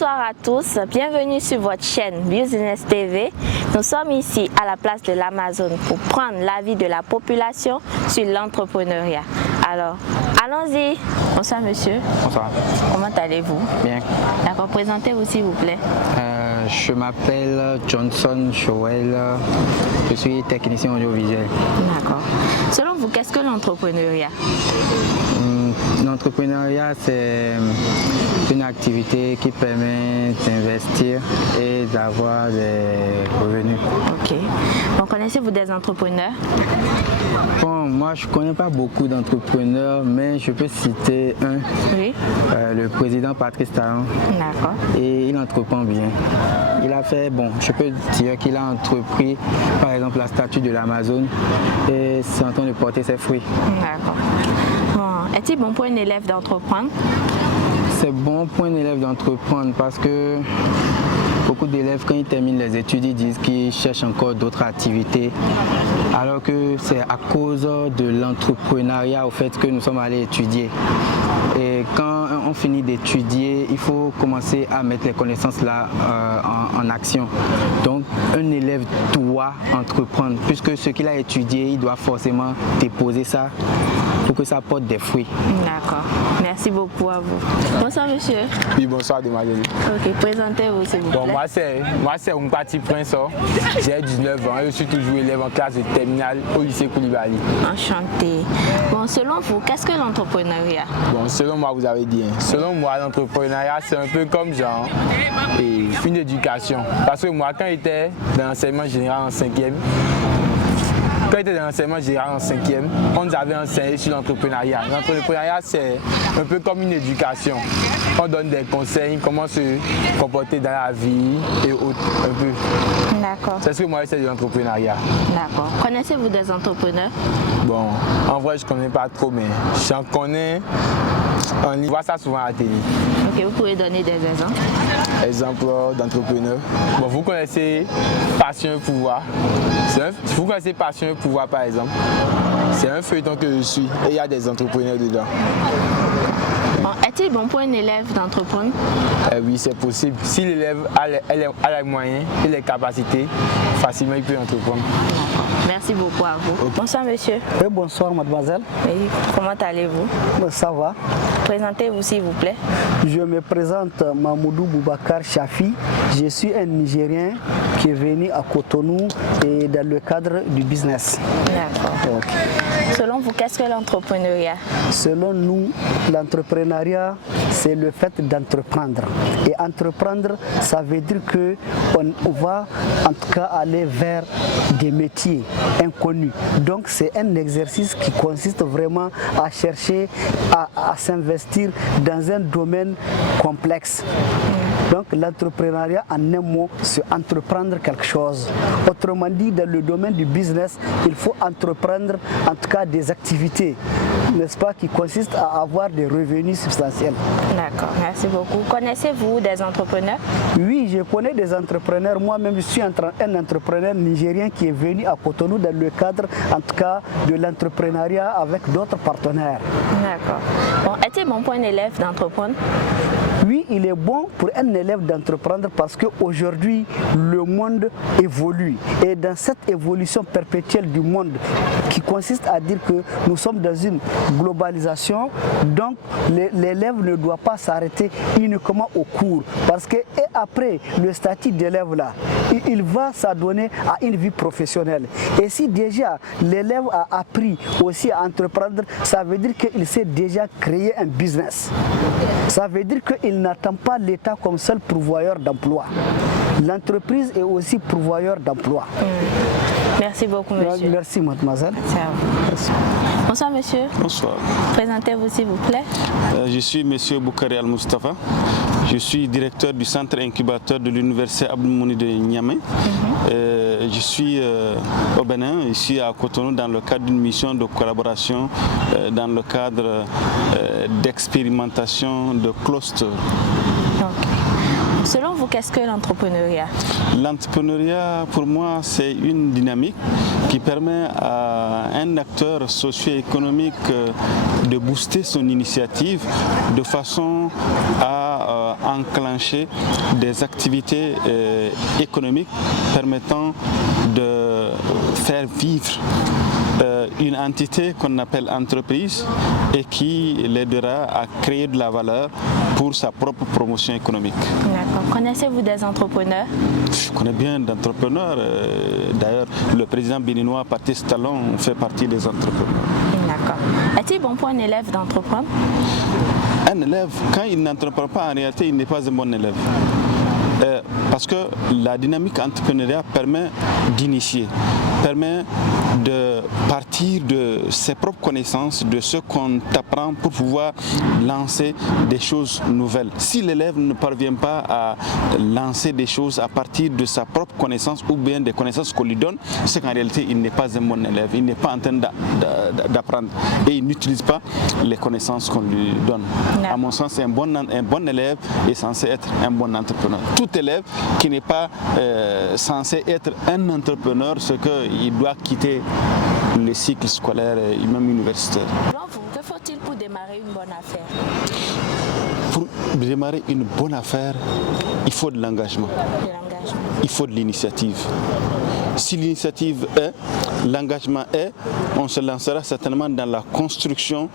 Bonsoir à tous, bienvenue sur votre chaîne Business TV. Nous sommes ici à la place de l'Amazone pour prendre l'avis de la population sur l'entrepreneuriat. Alors, allons-y. Bonsoir monsieur. Bonsoir. Comment allez-vous? Bien. D'accord, présentez-vous s'il vous plaît. Je m'appelle Johnson Joel, je suis technicien audiovisuel. D'accord. Selon vous, qu'est-ce que l'entrepreneuriat? L'entrepreneuriat, c'est une activité qui permet d'investir et d'avoir des revenus. Ok. Bon, connaissez-vous des entrepreneurs? Bon, moi, je ne connais pas beaucoup d'entrepreneurs, mais je peux citer un. Oui. Le président Patrice Talon. D'accord. Et il entreprend bien. Il a fait, bon, je peux dire qu'il a entrepris, par exemple, la statue de l'Amazone et c'est en train de porter ses fruits. D'accord. Bon, est-il bon pour un élève d'entreprendre? C'est bon pour un élève d'entreprendre parce que beaucoup d'élèves, quand ils terminent les études, ils disent qu'ils cherchent encore d'autres activités, alors que c'est à cause de l'entrepreneuriat au fait que nous sommes allés étudier. Et quand on finit d'étudier, il faut commencer à mettre les connaissances là en action. Donc un élève doit entreprendre, puisque ce qu'il a étudié, il doit forcément déposer ça pour que ça porte des fruits. D'accord. Merci beaucoup à vous. Bonsoir monsieur. Oui, bonsoir demoiselle. Ok, présentez-vous s'il vous plaît. Bon, moi c'est Mpati Prince, j'ai 19 ans, je suis toujours élève en classe de terminale au lycée Koulibaly. Enchanté. Bon, selon vous, qu'est-ce que l'entrepreneuriat? Bon, selon moi, vous avez dit, selon moi, l'entrepreneuriat c'est un peu comme genre une éducation. Parce que moi, quand j'étais dans l'enseignement général en 5e, on nous avait enseigné sur l'entrepreneuriat. L'entrepreneuriat, c'est un peu comme une éducation. On donne des conseils, comment se comporter dans la vie et autres, un peu. D'accord. C'est ce que moi, c'est de l'entrepreneuriat. D'accord. Connaissez-vous des entrepreneurs? Bon, en vrai, je ne connais pas trop, mais j'en connais. On voit ça souvent à la télé. Ok, vous pouvez donner des exemples? Exemple d'entrepreneur. Bon, vous connaissez Passion et Pouvoir. Vous connaissez Passion et Pouvoir, par exemple. C'est un feuilleton que je suis et il y a des entrepreneurs dedans. Bon, est-il bon pour un élève d'entreprendre? Oui, c'est possible. Si l'élève a les moyens et les capacités, facilement il peut entreprendre. Merci beaucoup à vous. Okay. Bonsoir monsieur. Oui, bonsoir mademoiselle. Oui, comment allez-vous? Ça va. Présentez-vous s'il vous plaît. Je me présente Mamoudou Boubacar Chafi. Je suis un Nigérien qui est venu à Cotonou et dans le cadre du business. D'accord. Okay. Selon vous, qu'est-ce que l'entrepreneuriat? Selon nous, l'entrepreneuriat, c'est le fait d'entreprendre. Et entreprendre, ça veut dire qu'on va en tout cas aller vers des métiers inconnus. Donc c'est un exercice qui consiste vraiment à chercher à s'investir dans un domaine complexe. Donc l'entrepreneuriat, en un mot, c'est entreprendre quelque chose. Autrement dit, dans le domaine du business, il faut entreprendre en tout cas des activités, n'est-ce pas, qui consistent à avoir des revenus substantiels. D'accord, merci beaucoup. Connaissez-vous des entrepreneurs? Oui, je connais des entrepreneurs. Moi-même, je suis un entrepreneur nigérien qui est venu à Cotonou dans le cadre, en tout cas, de l'entrepreneuriat avec d'autres partenaires. D'accord. Bon, est-il bon pour un élève d'entreprendre? Oui, il est bon pour un élève d'entreprendre parce qu'aujourd'hui, le monde évolue. Et dans cette évolution perpétuelle du monde, qui consiste à dire que nous sommes dans une globalisation, donc l'élève ne doit pas s'arrêter uniquement au cours. Parce que et après le statut d'élève là, il va s'adonner à une vie professionnelle. Et si déjà l'élève a appris aussi à entreprendre, ça veut dire qu'il sait déjà créer un business. Ça veut dire qu'il n'attend pas l'État comme seul pourvoyeur d'emploi. L'entreprise est aussi pourvoyeur d'emploi. Merci beaucoup, monsieur. Merci, mademoiselle. Merci. Bonsoir, monsieur. Bonsoir. Présentez-vous, s'il vous plaît. Je suis monsieur Boukari Al-Mustafa. Je suis directeur du centre incubateur de l'université Abdoumouni de Niamey. Je suis au Bénin, ici à Cotonou, dans le cadre d'une mission de collaboration, dans le cadre d'expérimentation de cluster. Okay. Selon vous, qu'est-ce que l'entrepreneuriat? L'entrepreneuriat, pour moi, c'est une dynamique qui permet à un acteur socio-économique de booster son initiative de façon à enclencher des activités économiques permettant de faire vivre une entité qu'on appelle entreprise et qui l'aidera à créer de la valeur pour sa propre promotion économique. D'accord. Connaissez-vous des entrepreneurs? Je connais bien d'entrepreneurs. D'ailleurs, le président béninois Patrice Talon fait partie des entrepreneurs. D'accord. Est-il bon pour un élève d'entreprendre? Un élève, quand il n'entreprend pas, en réalité, il n'est pas un bon élève. Parce que la dynamique entrepreneuriale permet d'initier, permet de partir de ses propres connaissances, de ce qu'on t'apprend pour pouvoir lancer des choses nouvelles. Si l'élève ne parvient pas à lancer des choses à partir de sa propre connaissance ou bien des connaissances qu'on lui donne, c'est qu'en réalité il n'est pas un bon élève, il n'est pas en train d'apprendre et il n'utilise pas les connaissances qu'on lui donne. À mon sens, un bon élève est censé être un bon entrepreneur. Tout élève qui n'est pas censé être un entrepreneur, c'est qu'il doit quitter le cycle scolaire et même universitaire. Que faut-il pour démarrer une bonne affaire? Pour démarrer une bonne affaire, il faut de l'engagement. Il faut de l'initiative. Si l'initiative est, l'engagement est, on se lancera certainement dans la construction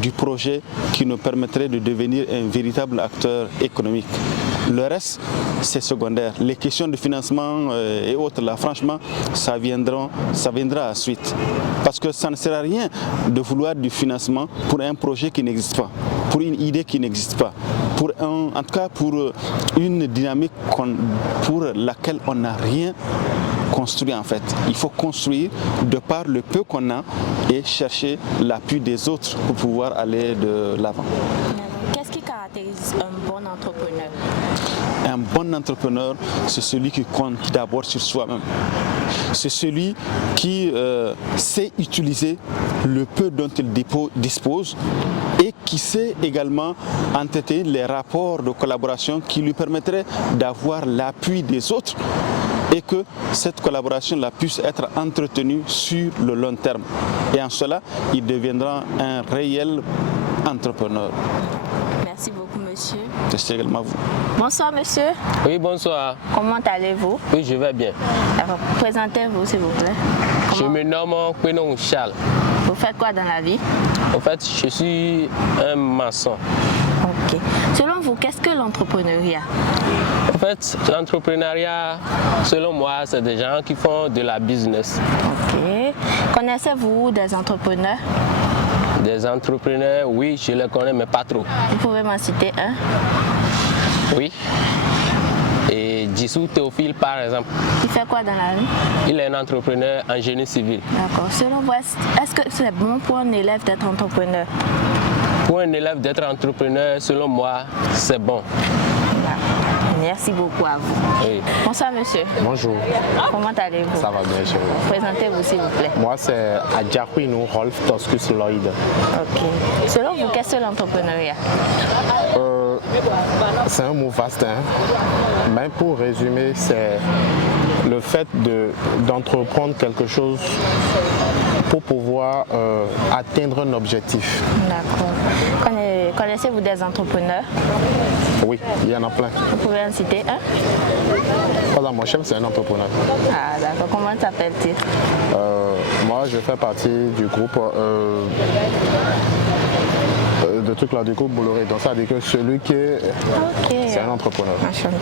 du projet qui nous permettrait de devenir un véritable acteur économique. Le reste, c'est secondaire. Les questions de financement et autres, là, franchement, ça viendra à suite. Parce que ça ne sert à rien de vouloir du financement pour un projet qui n'existe pas, pour une idée qui n'existe pas, en tout cas pour une dynamique pour laquelle on n'a rien construit en fait. Il faut construire de par le peu qu'on a et chercher l'appui des autres pour pouvoir aller de l'avant. Qu'est-ce qui caractérise un bon entrepreneur? Un bon entrepreneur, c'est celui qui compte d'abord sur soi-même. C'est celui qui sait utiliser le peu dont il dispose et qui sait également entretenir les rapports de collaboration qui lui permettraient d'avoir l'appui des autres et que cette collaboration-là puisse être entretenue sur le long terme. Et en cela, il deviendra un réel entrepreneur. Merci beaucoup, monsieur. C'est également vous. Bonsoir, monsieur. Oui, bonsoir. Comment allez-vous? Oui, je vais bien. Alors, présentez-vous, s'il vous plaît. Je me nomme Kwenon Charles. Vous faites quoi dans la vie? En fait, je suis un maçon. Ok. Selon vous, qu'est-ce que l'entrepreneuriat? En fait, l'entrepreneuriat, selon moi, c'est des gens qui font de la business. Ok. Connaissez-vous des entrepreneurs? Des entrepreneurs, oui, je les connais, mais pas trop. Vous pouvez m'en citer un? Oui. Et Dissou Théophile, par exemple. Il fait quoi dans la vie? Il est un entrepreneur en génie civil. D'accord. Selon vous, est-ce que c'est bon pour un élève d'être entrepreneur? Pour un élève d'être entrepreneur, selon moi, c'est bon. Merci beaucoup à vous. Oui. Bonsoir, monsieur. Bonjour. Comment allez-vous? Ça va bien chez vous. Présentez-vous, s'il vous plaît. Moi, c'est Adjakwinu Rolf Toscus Lloyd. Ok. Selon vous, qu'est-ce que l'entrepreneuriat? C'est un mot vaste, hein? Mais pour résumer, c'est le fait d'entreprendre quelque chose pour pouvoir atteindre un objectif. D'accord. Connaissez-vous des entrepreneurs? Oui, il y en a plein. Vous pouvez en citer un? Voilà, mon chef, c'est un entrepreneur. Ah, d'accord. Comment s'appelle-t-il? Moi, je fais partie du groupe de trucs là, du groupe Bolloré. Donc ça veut dire que celui qui est, c'est un entrepreneur. Enchanté.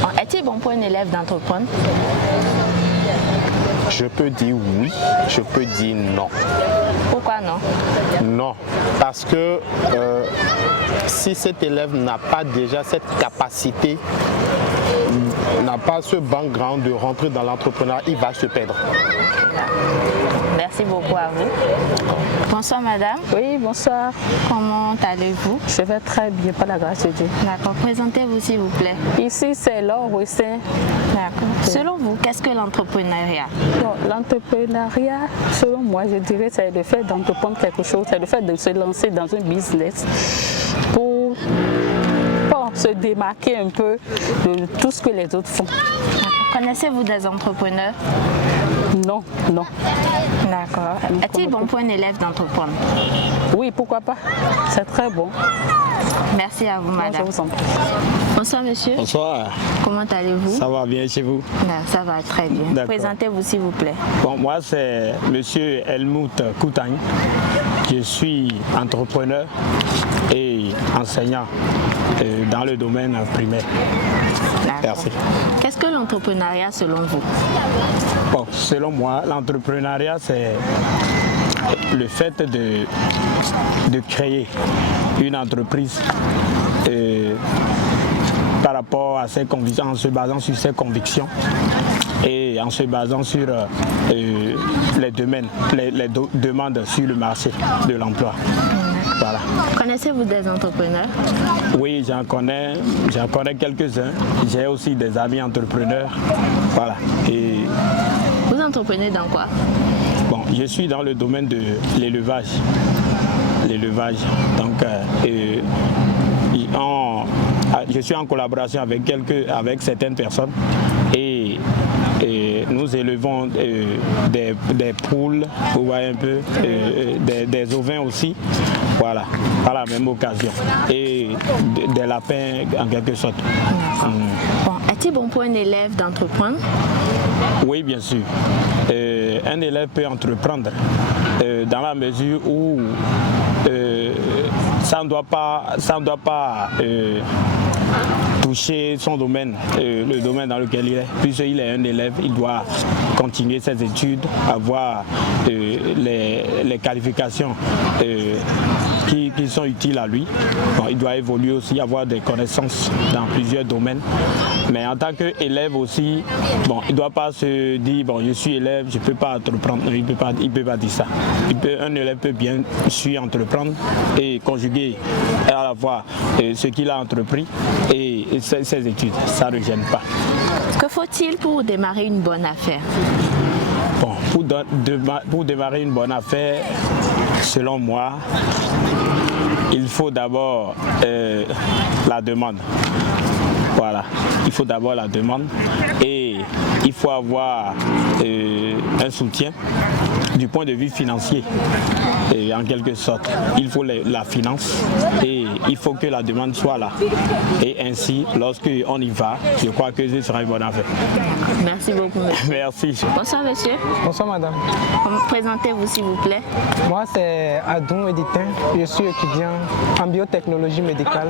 Bon, est-il bon pour un élève d'entreprendre? Je peux dire oui, je peux dire non. Pourquoi non? Non, parce que si cet élève n'a pas déjà cette capacité, n'a pas ce background de rentrer dans l'entrepreneuriat, il va se perdre. Merci beaucoup à vous. Bonsoir madame. Oui, bonsoir. Comment allez-vous? Je vais très bien, par la grâce de Dieu. D'accord. Présentez-vous s'il vous plaît. Ici, c'est Laure Wessin. D'accord. Selon vous, qu'est-ce que l'entrepreneuriat? L'entrepreneuriat, selon moi, je dirais, c'est le fait d'entreprendre quelque chose, c'est le fait de se lancer dans un business pour se démarquer un peu de tout ce que les autres font. Connaissez-vous des entrepreneurs? Non. D'accord. Est-il bon pour un élève d'entreprendre? Oui, pourquoi pas. C'est très bon. Merci à vous, madame. Je vous en prie. Bonsoir, monsieur. Bonsoir. Comment allez-vous? Ça va bien chez vous? Ça va très bien. D'accord. Présentez-vous, s'il vous plaît. Bon, moi, c'est monsieur Helmut Koutagne. Je suis entrepreneur et enseignant dans le domaine primaire. Merci. Qu'est-ce que l'entrepreneuriat selon vous? Bon, selon moi, l'entrepreneuriat, c'est le fait de créer une entreprise par rapport à ses convictions, en se basant sur ses convictions et en se basant sur les domaines, les demandes sur le marché de l'emploi. Voilà. Connaissez-vous des entrepreneurs? Oui, j'en connais quelques-uns. J'ai aussi des amis entrepreneurs. Voilà. Et vous entreprenez dans quoi? bon, je suis dans le domaine de l'élevage. Donc, je suis en collaboration avec certaines personnes et nous élevons des poules, vous voyez un peu, des ovins aussi, voilà, par la même occasion, et des lapins en quelque sorte. Bon, est-il bon pour un élève d'entreprendre? Oui, bien sûr. Un élève peut entreprendre dans la mesure où ça ne doit pas toucher son domaine, le domaine dans lequel il est. Puisqu'il est un élève, il doit continuer ses études, avoir les qualifications qui sont utiles à lui. Bon, il doit évoluer aussi, avoir des connaissances dans plusieurs domaines. Mais en tant qu'élève aussi, bon, il ne doit pas se dire, bon, je suis élève, je ne peux pas entreprendre. Non, il ne peut pas dire ça. Un élève peut bien sûr entreprendre et conjuguer à la fois ce qu'il a entrepris et ses études. Ça ne gêne pas. Que faut-il pour démarrer une bonne affaire? Bon, pour démarrer une bonne affaire, selon moi, il faut d'abord la demande. Voilà, il faut d'abord la demande et il faut avoir un soutien du point de vue financier, et en quelque sorte. Il faut la finance et il faut que la demande soit là. Et ainsi, lorsqu'on y va, je crois que ce sera une bonne affaire. Merci beaucoup, monsieur. Merci. Bonsoir, monsieur. Bonsoir, madame. Présentez-vous, s'il vous plaît. Moi, c'est Adou Editin. Je suis étudiant en biotechnologie médicale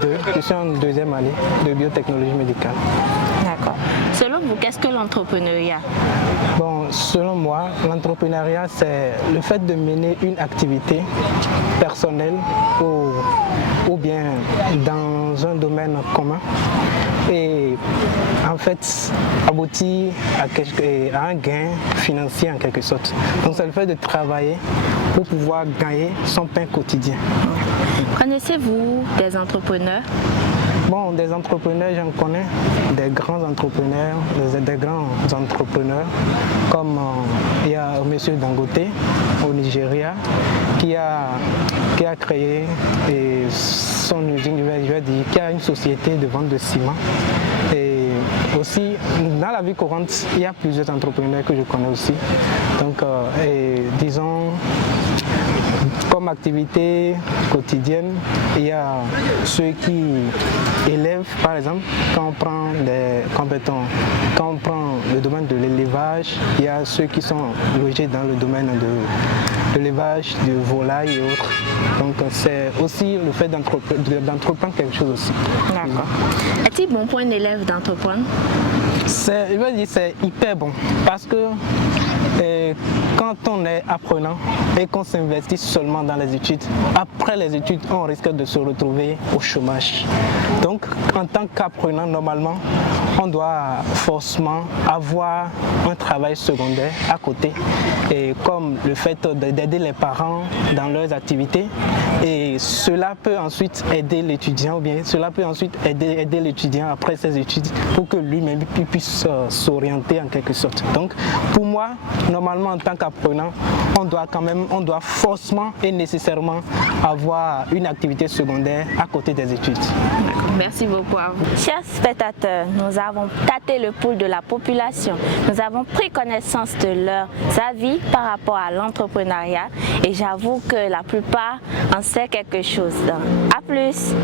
2. Je suis en deuxième année de biotechnologie médicale. D'accord. Selon vous, qu'est-ce que l'entrepreneuriat? Bon, selon moi, l'entrepreneuriat, c'est le fait de mener une activité personnelle ou bien dans un domaine commun et en fait aboutir à un gain financier en quelque sorte. Donc c'est le fait de travailler pour pouvoir gagner son pain quotidien. Connaissez-vous des entrepreneurs? Bon, des entrepreneurs, j'en connais, des grands entrepreneurs, des grands entrepreneurs, comme il y a M. Dangote au Nigeria, qui a créé son usine, je vais dire, qui a une société de vente de ciment. Et aussi, dans la vie courante, il y a plusieurs entrepreneurs que je connais aussi. Donc, disons, comme activité quotidienne, il y a ceux qui élèvent, par exemple, quand on prend le domaine de l'élevage, il y a ceux qui sont logés dans le domaine de l'élevage, de volailles et autres. Donc c'est aussi le fait d'entreprendre quelque chose aussi. D'accord. Est-il bon pour un élève d'entreprendre? Je veux dire c'est hyper bon parce que quand on est apprenant et qu'on s'investit seulement dans les études, après les études, on risque de se retrouver au chômage. Donc, en tant qu'apprenant, normalement, on doit forcément avoir un travail secondaire à côté, et comme le fait d'aider les parents dans leurs activités. Et cela peut ensuite aider l'étudiant, ou bien cela peut ensuite aider l'étudiant après ses études pour que lui-même puisse s'orienter en quelque sorte. Donc, pour moi, normalement, en tant qu'apprenant, entreprenant, on doit forcément et nécessairement avoir une activité secondaire à côté des études. Merci beaucoup à vous. Chers spectateurs, nous avons tâté le pouls de la population. Nous avons pris connaissance de leurs avis par rapport à l'entrepreneuriat et j'avoue que la plupart en savent quelque chose. À plus!